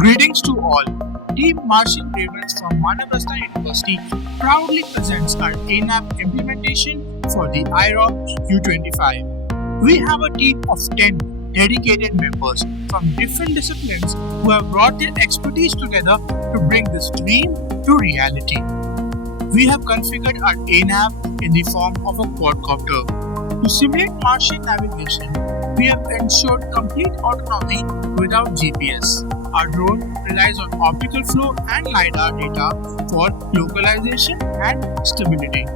Greetings to all. Team Martian Ravens from Manav Rachna University proudly presents our ANAP implementation for the IROC-U25. We have a team of 10 dedicated members from different disciplines who have brought their expertise together to bring this dream to reality. We have configured our ANAP in the form of a quadcopter. To simulate Martian navigation, we have ensured complete autonomy without GPS. Our drone relies on optical flow and LiDAR data for localization and stability.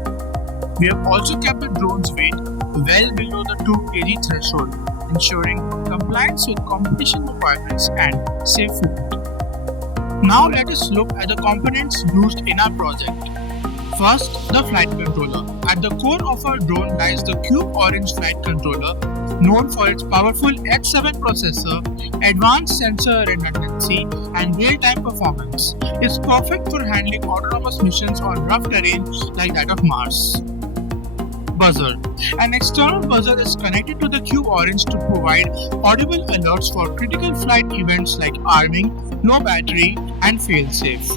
We have also kept the drone's weight well below the 2 kg threshold, ensuring compliance with competition requirements and safe flight. Now let us look at the components used in our project. First, the flight controller. At the core of our drone lies the 𝐔𝐑𝐒 flight controller, known for its powerful H7 processor, advanced sensor redundancy, and real-time performance. It's perfect for handling autonomous missions on rough terrain like that of Mars. Buzzer. An external buzzer is connected to the 𝐔𝐑𝐒 to provide audible alerts for critical flight events like arming, low battery, and fail-safe.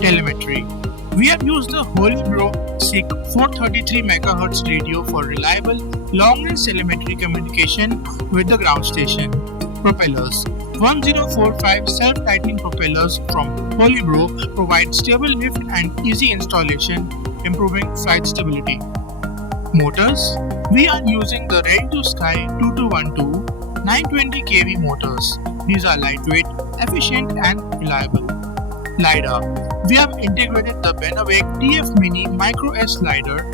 Telemetry. We have used the 𝐵𝒂𝒓𝒕𝒊𝒂𝒏 𝐔433 MHz radio for reliable long-range telemetry communication with the ground station. Propellers. 1045 self-tightening propellers from 𝐵𝒂𝒓𝒕𝒊𝒂𝒏 provide stable lift and easy installation, improving flight stability. Motors. We are using the Ready-to-Sky 2212 920 kV motors. These are lightweight, efficient, and reliable. LiDAR. We have integrated the 𝐵𝒂𝒓𝒕𝒊𝒂𝒏 Mini Micro S LiDAR,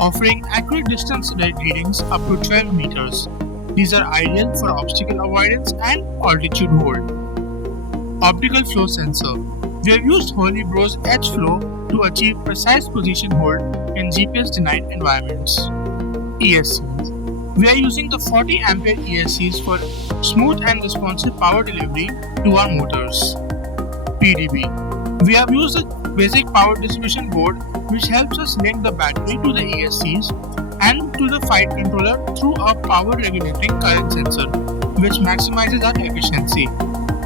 offering accurate distance readings up to 12 meters. These are ideal for obstacle avoidance and altitude hold. Optical flow sensor. We have used 𝐵𝒂𝒓𝒕𝒊𝒂𝒏's H-flow to achieve precise position hold in GPS-denied environments. ESCs. We are using the 40 ampere ESCs for smooth and responsive power delivery to our motors. PDB. We have used a basic power distribution board which helps us link the battery to the ESCs and to the flight controller through a power regulating current sensor, which maximizes our efficiency.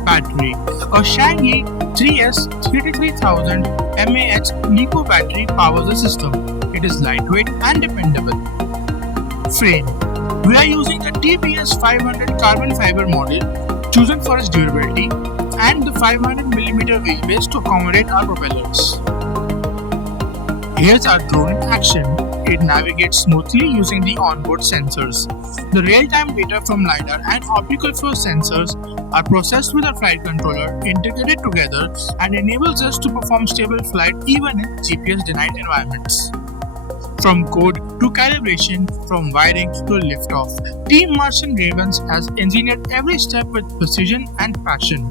Battery. A Xiangyi 3S33000 mAh LiPo battery powers the system. It is lightweight and dependable. Frame. We are using the TBS 500 carbon fiber model chosen for its durability and the 500mm wheelbase to accommodate our propellers. Here's our drone in action. It navigates smoothly using the onboard sensors. The real-time data from LiDAR and optical flow sensors are processed with our flight controller, integrated together, and enables us to perform stable flight even in GPS-denied environments. From code to calibration, from wiring to liftoff, Team Martian Ravens has engineered every step with precision and passion.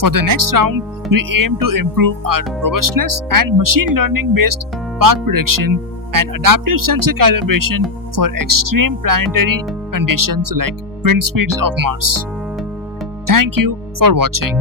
For the next round, we aim to improve our robustness and machine learning based path prediction and adaptive sensor calibration for extreme planetary conditions like wind speeds of Mars. Thank you for watching.